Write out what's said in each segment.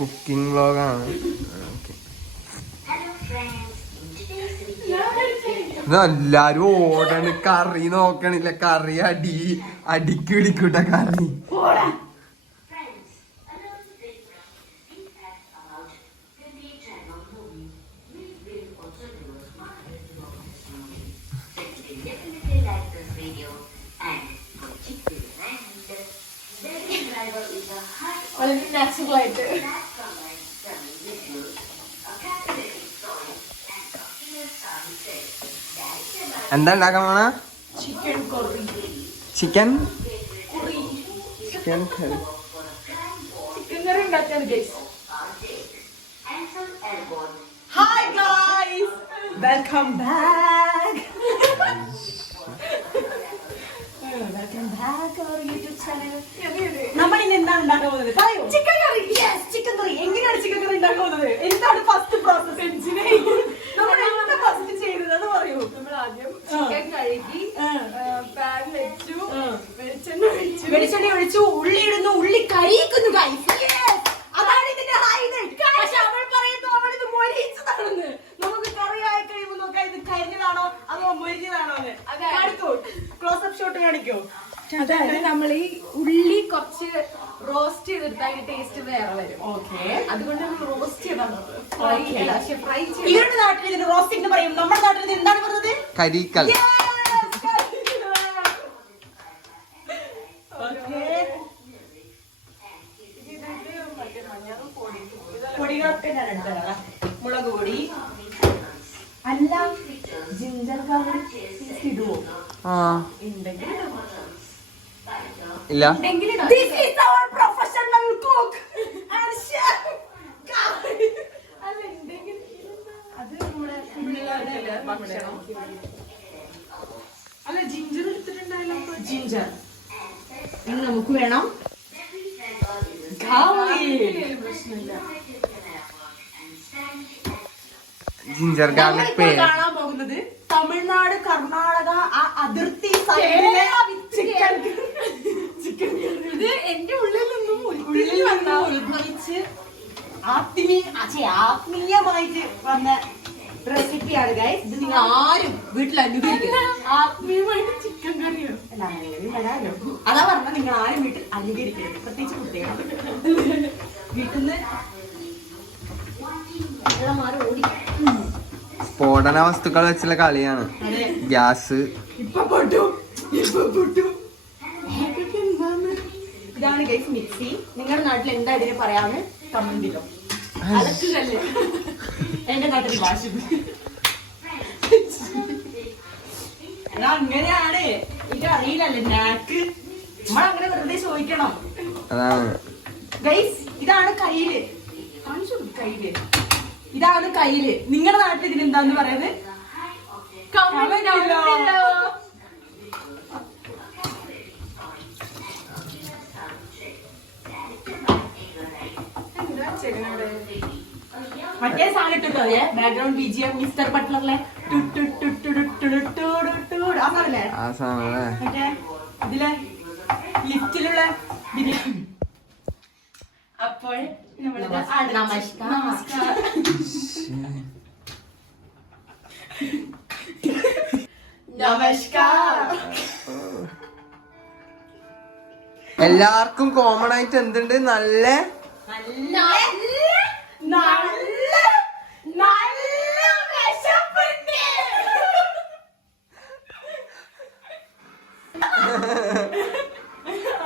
Cooking വ്ലോഗാണ്. എല്ലാരും ഓടണ്, കറി നോക്കണില്ല, കറി അടിക്ക് പിടിക്കൂട്ട കറി. നാച്ചുറലായിട്ട് എന്താ ഉണ്ടാക്കാൻ പോണ? Chicken curry. Chicken chicken curry ഉണ്ടാക്കാൻ guys. Hi guys, welcome back. Welcome back our YouTube channel. നമ്മൾ ഇന്ന് എന്താണ് ഉണ്ടാക്കാൻ പോകുന്നത്? Chicken curry. Yes, chicken curry. എങ്ങനെയാണ് ചിക്കൻ കറി ഉണ്ടാക്കാൻ പോകുന്നത്? എന്താണ് ഫസ്റ്റ് പ്രോസസ്? നമ്മൾ എന്താ ഫസ്റ്റ് ചെയ്തത് അത് പറയൂ. നമ്മൾ ആദ്യം ചിക്കൻ കഴുകി പാൻ വെച്ചു, വെളിച്ചെണ്ണ ഒഴിച്ചു, ഉള്ളി ഇടുന്നു, ഉള്ളി കരിയിക്കുന്നു ഗൈസ്. അതാണ് ഇതിന്റെ ഹൈലൈറ്റ്. പക്ഷെ അവൾ പറയുന്നു അവൾ ഇത് മൊരിച്ചതാണെന്ന്. നമുക്ക് കറി ആയി കഴിയുമ്പോൾ നോക്കാം ഇത് കരിഞ്ഞതാണോ അതോ മൊരിഞ്ഞതാണോ എന്ന്. കാണിക്കോ, ക്ലോസപ്പ് ഷോട്ട് കാണിക്കോ. അതായത് നമ്മൾ ഈ ഉള്ളി കുറച്ച് റോസ്റ്റ് ചെയ്തെടുത്താൽ അതിന്റെ ടേസ്റ്റ് വേറെ വരും. ഓക്കെ, അതുകൊണ്ട് നമ്മൾ റോസ്റ്റ് ചെയ്താണ് ഫ്രൈ ചെയ്ത്. ഇവരുടെ നാട്ടിൽ ഇതിന് റോസ്റ്റിംഗ് എന്ന് പറയും, നമ്മുടെ നാട്ടിൽ ഇത് എന്താണ് പറയുന്നത്? കരിക്കൽ. പൊടികളൊക്കെ ഞാൻ എടുത്തതാണ്. മുളക് പൊടി അല്ല, ജിഞ്ചർ ഗാർലിക് പേസ്റ്റ് ഇടുവോ? ഉണ്ടെങ്കിൽ ഇല്ല. This is our professional cook and chef. അല്ല ഉണ്ടെങ്കിൽ അത് നമ്മുടെ ഭക്ഷണം. അല്ല ജിഞ്ചർ എടുത്തിട്ടുണ്ടായാലോ? ജിഞ്ചർ ഇനി നമുക്ക് വേണം. പ്രശ്നമില്ല. ജിഞ്ചർ ഗാർലിക് പേസ്റ്റ് കാണാൻ പോകുന്നത് തമിഴ്നാട് കർണാടക ആ അതിർത്തി സൈഡിലെ ചിക്കൻ ഇത് എന്റെ ഉള്ളിൽ നിന്നും ഉള്ളിൽ വന്ന് ഉത്ഭവിച്ച് ആത്മീയമായിട്ട് വന്ന റെസിപ്പിയാണ് ഗൈസ്. ഇത് നിങ്ങൾ ആരും വീട്ടിൽ അനുകരിക്കരുത്. ആത്മീയമായിട്ട് ചിക്കൻ കറിയോ? അല്ല, അങ്ങനെയും വരാമല്ലോ. അതാ പറഞ്ഞ നിങ്ങൾ ആരും വീട്ടിൽ അനുകരിക്കരുത്, പ്രത്യേകിച്ച് കുട്ടികൾ. വീട്ടിൽ നിന്ന് മാറി ഓടി. സ്ഫോടന വസ്തുക്കൾ വെച്ചുള്ള കളിയാണ്. ഗ്യാസ്. ഇപ്പൊ പൊട്ടു. ഇതാണ് ഗൈസ് മിക്സി. നിങ്ങളുടെ നാട്ടിൽ എന്താ ഇതിനെ പറയാന്ന് കമന്റിലോ. അലക്കുകല്ലേ എന്റെ നാട്ടിൽ ഭാഷ. അങ്ങനെയാണ്, ഇത് അറിയില്ലല്ലേ നാക്ക്. നമ്മളങ്ങനെ വെറുതെ ചോദിക്കണം. അതാണ് ഗൈസ്, ഇതാണ് കയ്യില്. കാണിച്ചു കയ്യില്. ഇതാണ് കയ്യില്. നിങ്ങളുടെ നാട്ടിൽ ഇതിന് എന്താന്ന് പറയുന്നത്? മറ്റേ സാധനം ഇട്ടിട്ടോ ബാക്ക്ഗ്രൗണ്ട് BGM മിസ്റ്റർ ബട്ട്ലറിലെ ആ സാധനം മറ്റേ ഇതിലെ ലിസ്റ്റിലുള്ള ബിരിയാണി. അപ്പോൾ നമസ്കാരം. എല്ലാവർക്കും കോമൺ ആയിട്ട് എന്തുണ്ട്? നല്ല വിശപ്പുണ്ട്.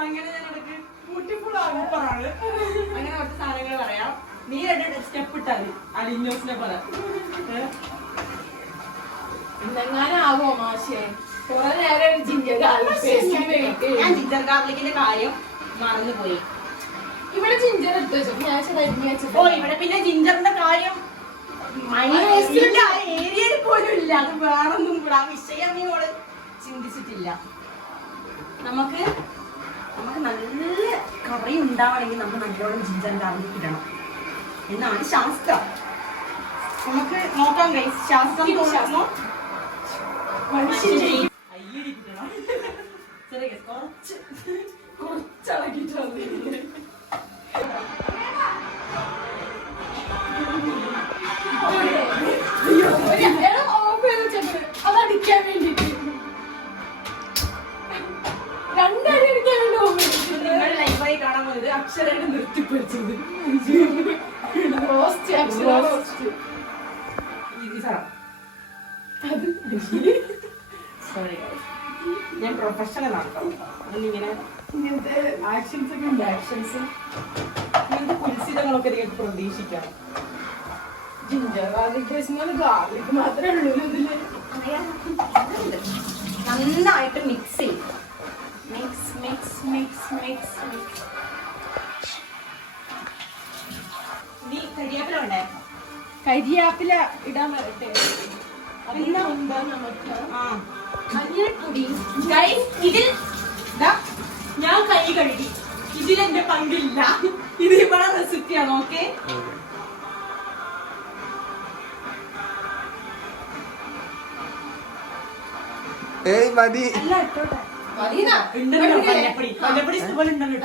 അങ്ങനെ ഞാനിടക്ക് ബ്യൂട്ടിഫുൾ ആകുമ്പോഴാണ് അങ്ങനെ കുറച്ച് സാധനങ്ങൾ പറയാം. നീ രണ്ട് സ്റ്റെപ്പ് ഇട്ടാൽ അലിഞ്ഞോസിനെ പോലെ ഇന്നെങ്ങാനാവോ മാഷേ? കുറെ നേരം ജിഞ്ചർ ഗാർലിക് പേസ്റ്റിന് വേണ്ടി ഞാൻ ജിഞ്ചർ ഗാർലിക്കിന്റെ കാര്യം മറന്നുപോയി. ഇവിടെ ജിഞ്ചർ എടുത്തു വെച്ചു. ഓ, ഇവിടെ പിന്നെ ജിഞ്ചറിന്റെ കാര്യം ഏരിയയിൽ പോലും ഇല്ല. അത് വേറൊന്നും കൂടെ ആ വിഷയം നീയോട് ചിന്തിച്ചിട്ടില്ല. നമുക്ക് നല്ല കറി ഉണ്ടാവണമെങ്കിൽ നമ്മൾ നല്ലോണം ജിഞ്ചർ ഗാർലിക് ഇടണം എന്നാണ് ശാസ്ത്രം. നമുക്ക് നോക്കാം ഗൈസ്. ശാസ്ത്രം തോന്നുന്നു മനുഷ്യൻ ചെയ്യും. കുറച്ച് കുറച്ചിളക്കിട്ട് കളക്ഷൻസും ഇങ്ങനത്തെ കുൽസിതങ്ങളൊക്കെ നിങ്ങൾക്ക് പ്രതീക്ഷിക്കാം. ജിഞ്ചർ ഗാർലിക് പേസ്റ്റ് ഗാർലിക് മാത്രമേ ഉള്ളൂ ഇതില്. നന്നായിട്ട് മിക്സ് ചെയ്യും. Mix mix mix mix mix. ഇനി കരിയാപ്പില ഉണ്ടേ? കരിയാപ്പില ഇടാൻ വരട്ടെ. അതിന് മുമ്പ് നമുക്ക് മഞ്ഞൾപ്പൊടി. ഇതിൽ ഞാൻ കൈ കഴുകി. ഇതിലെന്റെ പങ്കില്ല. ഇത് ഇവിടെ റെസിപ്പിയാണ്. ഓക്കെ, ഏയ് മതി. അല്ല ഇട്ടോട്ടെ. ഉണ്ടല്ലോ മഞ്ഞപ്പൊടി. മഞ്ഞപ്പൊടി ഇഷ്ടംപോലെ ഉണ്ടല്ലോ.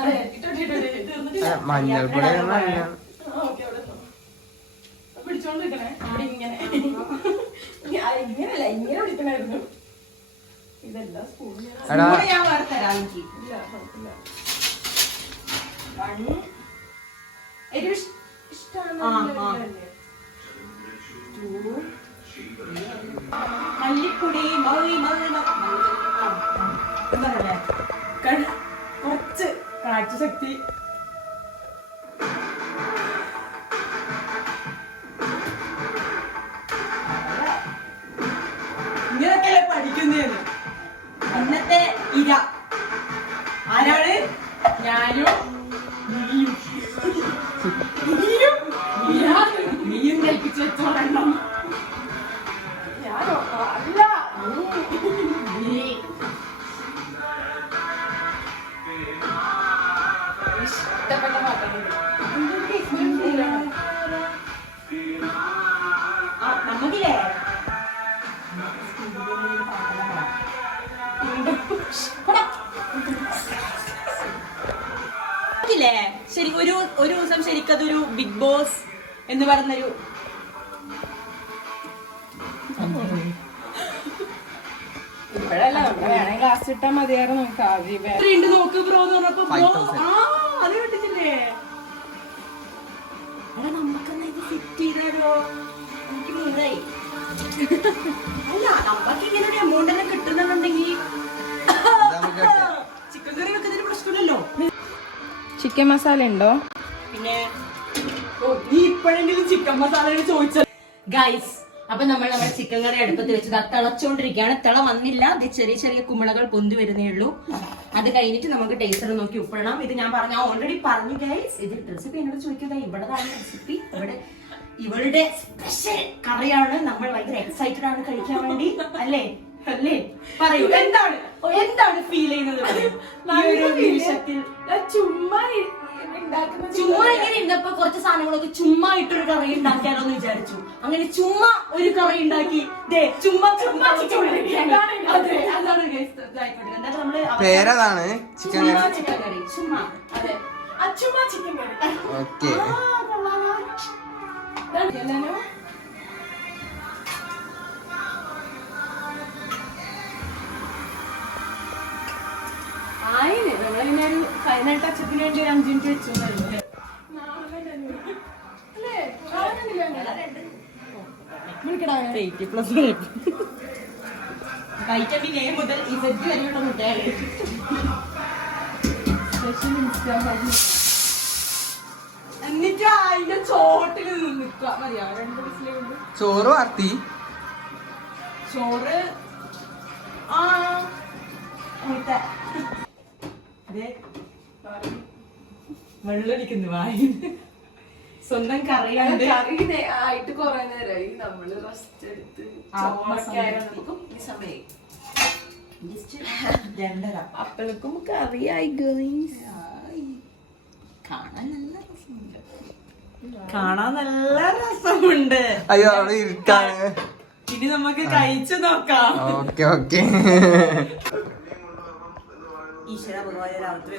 മഞ്ഞൾപ്പൊടി പിടിച്ചോണ്ടിരിക്കണേ. ഇങ്ങനെ ഇങ്ങനെയല്ല, ഇങ്ങനെ പിടിക്കണായിരുന്നു. ഇതെല്ലാം സ്പൂണിൽ ഞാൻ വേറെ തരാം. എനിക്ക് മല്ലിപ്പൊടി കുറച്ച് കാഴ്ചശക്തി. ഇങ്ങനൊക്കെയല്ലേ പഠിക്കുന്നേന്ന്. ഇന്നത്തെ ഇര ആരാണ്? ഞാനും നീയും കൽപ്പിച്ചു വെച്ചോളണം. അല്ല ഇഷ്ടപ്പെട്ട പാട്ടാണ്. നമുക്കില്ലേ ശരി ഒരു ദിവസം ശരിക്കതൊരു ബിഗ് ബോസ് എന്ന് പറഞ്ഞൊരു ഇപ്പഴല്ല, വേണമെങ്കിൽ ലാസ്റ്റ് ഇട്ടാ മതിയായിരുന്നു. നമുക്ക് ആദ്യം നോക്ക് ബ്രോ എന്ന് പറഞ്ഞപ്പോ അത് കിട്ടിച്ചില്ലേ? എടാ നമുക്കെന്നാ ഇത് ഫിറ്റ് ചെയ്താലോ? എനിക്ക് മൂന്നായി. അല്ല, നമുക്ക് ഇങ്ങനെ ഒരു എമൗണ്ട് എല്ലാം കിട്ടുന്നുണ്ടെങ്കിൽ ചിക്കൻ കറി വെക്കുന്നതിന് പ്രശ്നമില്ലല്ലോ. ചിക്കൻ മസാല ഉണ്ടോ? പിന്നെ നീ ഇപ്പോഴെങ്കിലും ചിക്കൻ മസാല ചോദിച്ചത്. ഗൈസ്, അപ്പൊ നമ്മുടെ ചിക്കൻ കറി അടുപ്പത്ത് വെച്ചത് തിളച്ചോണ്ടിരിക്കുകയാണ്. തിള വന്നില്ല, അത് ചെറിയ ചെറിയ കുമിളകൾ പൊന്തി വരുന്നേ ഉള്ളൂ. അത് കഴിഞ്ഞിട്ട് നമുക്ക് ടേസ്റ്റർ നോക്കി ഉപ്പിടണം. ഇത് ഞാൻ ഓൾറെഡി പറഞ്ഞു ഗൈസ്. ഇത് റെസിപ്പി എന്നോട് ചോദിക്കുന്നത് ഇവിടെതാണ് റെസിപ്പി. ഇവളുടെ സ്പെഷ്യൽ കറിയാണ്. നമ്മൾ ഭയങ്കര എക്സൈറ്റഡ് ആണ് കഴിക്കാൻ വേണ്ടി. അല്ലേ അല്ലേ? പറയൂ, എന്താണ് ഫീൽ ചെയ്യുന്നത്? ചുമ്മാ ഇങ്ങനെ ഇരുന്നപ്പോ കുറച്ച് സാധനങ്ങളൊക്കെ ചുമ്മാ ഇട്ടൊരു കറി ഉണ്ടാക്കിയാലോ എന്ന് വിചാരിച്ചു. അങ്ങനെ ചുമ്മാ ഒരു കറി ഉണ്ടാക്കി ചുമ്മാ പേരതാണ് ചിക്കൻ കറി. ചുമ്മാ ചിക്കൻ കറി. ഓക്കെ. ആയിന് നമ്മളിങ്ങനെ ഒരു ഫൈനൽ ടച്ചപ്പിന് വേണ്ടി 5 മിനിറ്റ് വെച്ചു. വൈറ്റമിൻ എ മുതൽ ഇസെറ്റ് വരെയുള്ള മുട്ടയാണ്. എന്നിട്ട് അതിന്റെ ചോട്ടിൽ നിൽക്കുക മതിയാ. 2 വിസിലുണ്ട്. ചോറ് വാർത്തി. ചോറ് വെള്ളടിക്കുന്നു വായി. സ്വന്തം കറിയാണ്. ആയിട്ട് കൊറേ നേരമായി നമ്മള് റെസ്റ്റ് എടുത്ത് ഈ സമയം അപ്പോഴേക്കും കറിയായി. കാണാൻ നല്ല രസമുണ്ട്. അയ്യോ, അവിടെ ഇരുട്ടാണ്. ഇനി നമുക്ക് കഴിച്ചു നോക്കാം. Okay okay. ഈശ്വര ഗുരുവായൂരാവത്ത്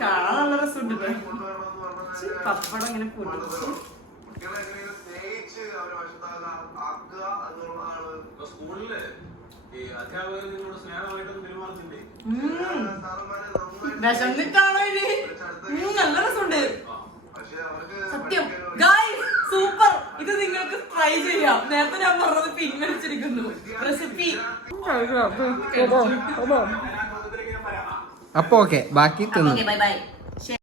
കാണാൻ നല്ല രസമുണ്ട്. പപ്പടം ഇങ്ങനെ പൊടിച്ച് വിശന്നിട്ടാണോ ഇനി? നല്ല രസമുണ്ട് സത്യം. Guys, super. ഇത് നിങ്ങൾക്ക് ട്രൈ ചെയ്യാം. നേരത്തെ ഞാൻ പറഞ്ഞത് പിൻവലിച്ചിരിക്കുന്നു. റെസിപ്പി അപ്പൊ ഓക്കെ ബാക്കി തിന്നു ഓക്കെ ബൈ ബൈ